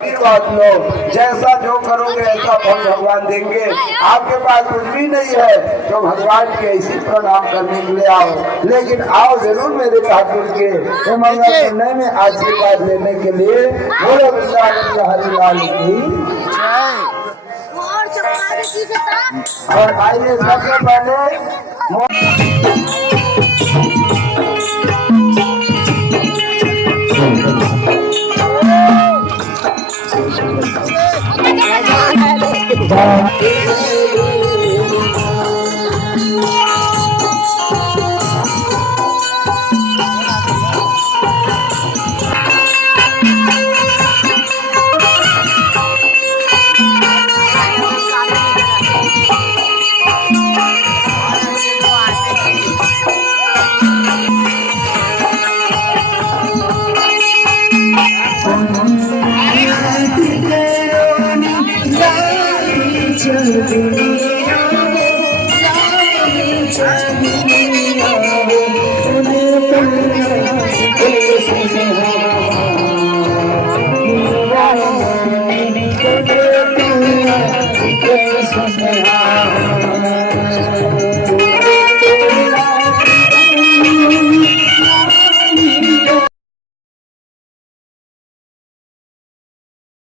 बात लो, जैसा जो करोगे ऐसा फल भगवान देंगे। आपके पास कुछ भी नहीं है तो भगवान के ऐसी प्रणाम करने के लिए आओ, लेकिन आओ जरूर मेरे ठाकुर के मंगल निर्णय में आशीर्वाद लेने के लिए। बोलो वृंदावन हरिलाल की। और आइए सबसे पहले चल